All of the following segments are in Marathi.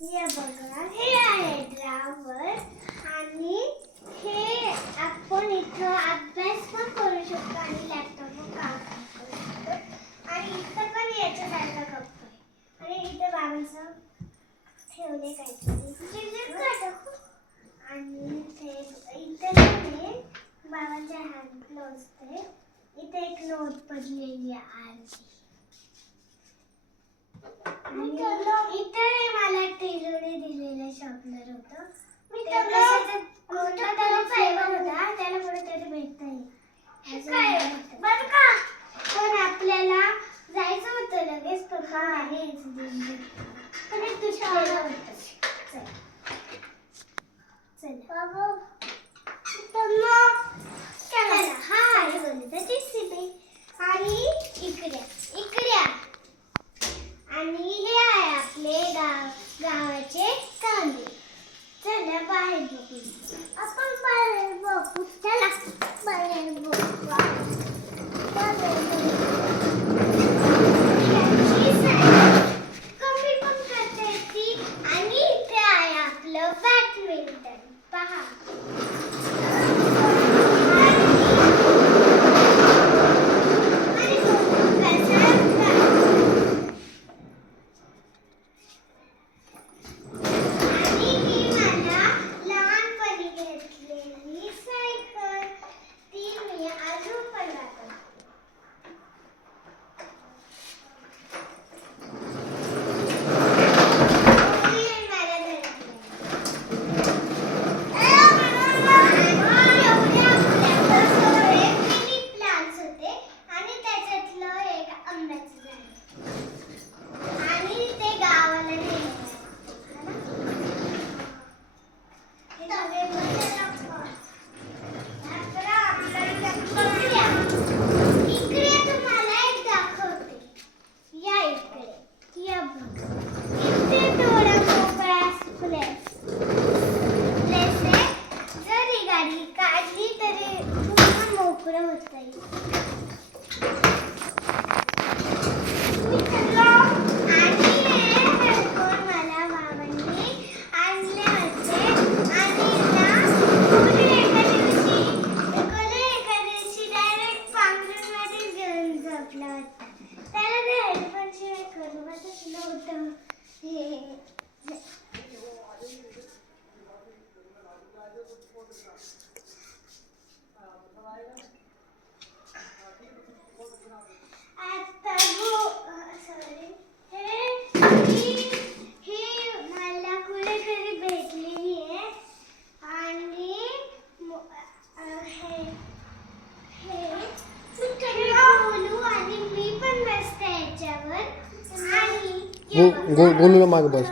हे बघा, हे आहे ड्रावर आणि हे आपण इथं अभ्यास पण करू शकतो आणि लॅपटॉपवर काम पण करू शकतो. आणि इथं पण याच्यासारखा कप आहे आणि इथं बाबांचं ठेवले काहीतरी आणि इथे बाबांच्या हँड क्लोज आहे. इथे एक नोट पडलेली आहे इथे मला टेलरने दिलेलं शॉर्पनर होतं. कोणता तरी फ्लेवर होता, त्याला कुठेतरी भेटता येईल बरं का. पण आपल्याला जायचं होतं लगेच, पण पण एक दुसरं होतं. चला हा आहे बोलतो जेसीबी आणि इकडे आणि हे आहे आपले गावाचे कांदे. चला बाहेर बघू. आपण बाहेर बघू. चला बाहेर बघू. कमी पण करता येते. आणि इथे आहे आपलं बॅडमिंटन. पहा गोलूला माग बस.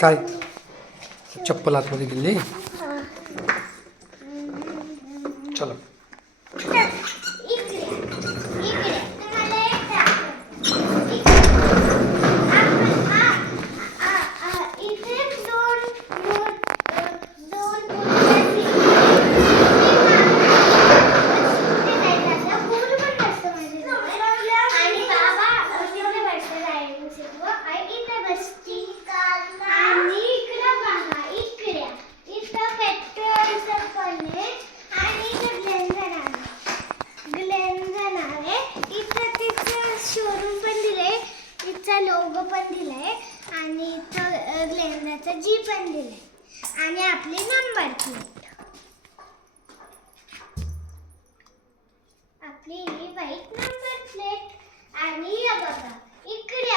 काय चप्पल आतमध्ये गेली. चला लोगो पण दिलाय आणि इथं ग्लेंडाचा जी पण दिलाय आणि आपली नंबर प्लेट. आपली ही व्हाईट नंबर प्लेट आणि या बघा इकडे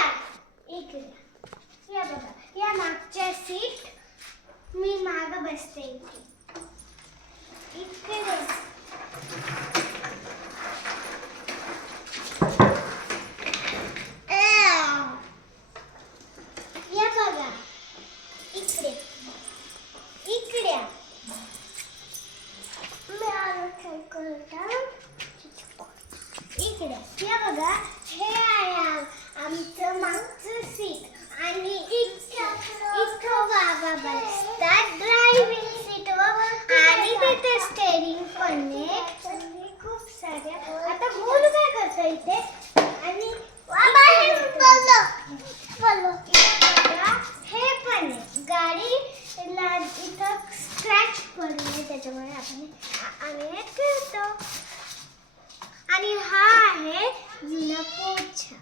या बघा या मागच्या सीट मी माग बसते इकडे बसतात ड्रायव्हिंग सीटवर आणि तिथे स्टेरिंग पण आहे आणि खूप साऱ्या आता बोलू काय करता इथे आणि हे पण आहे गाडीला इथं स्क्रॅच पडले त्याच्यामुळे आम्ही हे फिरतो आणि हा आहे जुना पोछा